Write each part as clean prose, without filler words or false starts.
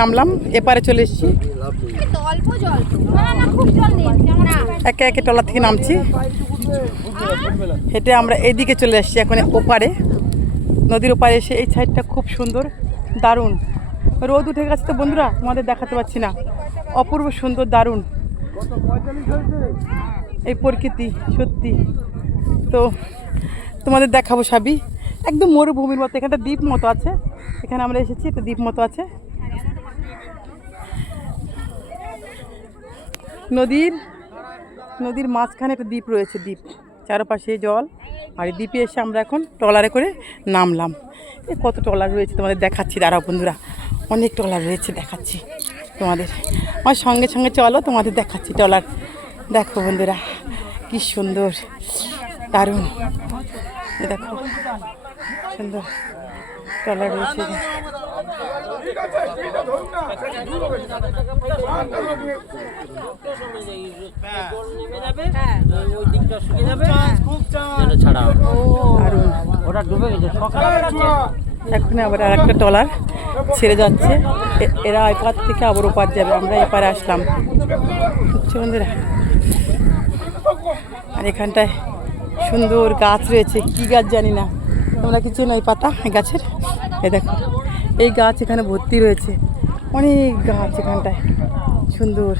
নামলাম, এপারে চলে এসেছি। একে একে টলার থেকে নামছি, হেঁটে আমরা এইদিকে চলে এসেছি এখন ওপারে, নদীর ওপারে এসে। এই সাইডটা খুব সুন্দর, দারুণ। রোদ উঠে গেছে তো বন্ধুরা, তোমাদের দেখাতে পারছি না। অপূর্ব সুন্দর, দারুণ এই প্রকৃতি, সত্যি। তো তোমাদের দেখাবো সবই, একদম মরুভূমির মতো। এখানটা দ্বীপ মতো আছে, এখানে আমরা এসেছি, একটা দ্বীপ মতো আছে। নদীর মাঝখানে একটা দ্বীপ রয়েছে, দ্বীপ, চারপাশে জল। আর এই দ্বীপে এসে আমরা এখন ট্রলারে করে নামলাম। এই কত ট্রলার রয়েছে তোমাদের দেখাচ্ছি, দাঁড়াও বন্ধুরা, অনেক ট্রলার রয়েছে, দেখাচ্ছি তোমাদের। আমার সঙ্গে সঙ্গে চলো, তোমাদের দেখাচ্ছি ট্রলার। দেখো বন্ধুরা, কি সুন্দর, দারুণ। দেখো সুন্দর ট্রলার রয়েছে। এখন আবার আর একটা ট্রলার ছেড়ে যাচ্ছে, এরা এপার থেকে আবার ওপার যাবে, আমরা এপারে আসলাম বন্ধুরা। আর এখানটায় সুন্দর গাছ রয়েছে, কি গাছ জানি না, তোমরা কিছু নয় পাতা গাছের। এই দেখো, এই গাছ এখানে ভর্তি রয়েছে, অনেক গাছ এখানটায়, সুন্দর,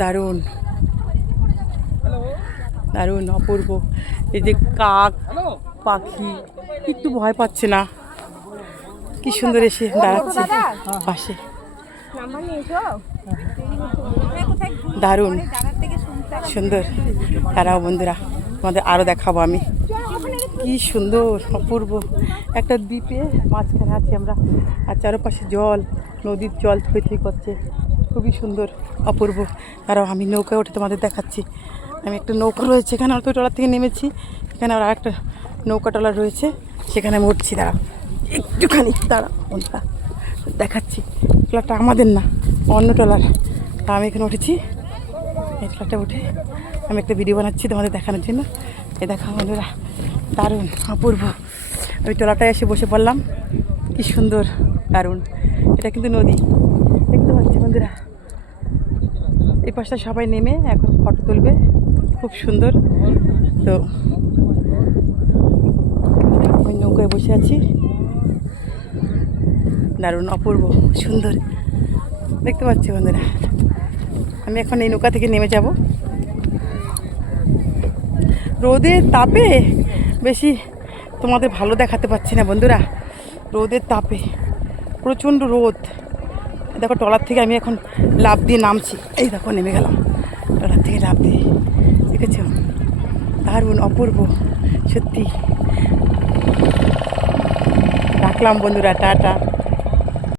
দারুণ দারুণ, অপূর্ব। এই যে কাক পাখি একটু ভয় পাচ্ছে না, কি সুন্দর এসে দাঁড়াচ্ছে পাশে, দারুণ সুন্দর। তারাও বন্ধুরা, তোমাদের আরও দেখাবো আমি, কি সুন্দর, অপূর্ব একটা দ্বীপে মাঝখানে আছি আমরা, আর চারপাশে জল, নদীর জল থই থই করছে, খুবই সুন্দর, অপূর্ব। তারাও আমি নৌকায় উঠে তোমাদের দেখাচ্ছি। আমি একটা নৌকা রয়েছে এখানে, অল্প ট্রলার থেকে নেমেছি, এখানে আর একটা নৌকা ট্রলার রয়েছে, সেখানে আমি উঠছি। দাঁড়াও একটুখানি, দাঁড়াও বন্ধুরা, দেখাচ্ছি। ট্রলারটা আমাদের না, অন্য ট্রলার। তা আমি এখানে উঠেছি, এই ট্রলারটা উঠে আমি একটা ভিডিও বানাচ্ছি তোমাদের দেখানোর জন্য। এই দেখা বন্ধুরা, দারুণ, অপূর্ব। ওই ট্রলারটায় এসে বসে পড়লাম, কি সুন্দর, দারুণ। এটা কিন্তু নদী, দেখতে পাচ্ছি বন্ধুরা। এই পাশটা সবাই নেমে এখন ফটো তুলবে, খুব সুন্দর। তো ওই নৌকায় বসে আছি, দারুণ, অপূর্ব, সুন্দর, দেখতে পাচ্ছি বন্ধুরা। আমি এখন এই নৌকা থেকে নেমে যাব। রোদের তাপে বেশি তোমাদের ভালো দেখাতে পাচ্ছি না বন্ধুরা, রোদের তাপে প্রচণ্ড রোদ। দেখো ট্রলার থেকে আমি এখন লাফ দিয়ে নামছি, এই দেখো নেমে গেলাম ট্রলার থেকে লাফ দিয়ে, দেখেছ, দারুণ, অপূর্ব, সত্যি। রাখলাম বন্ধুরা, টাটা।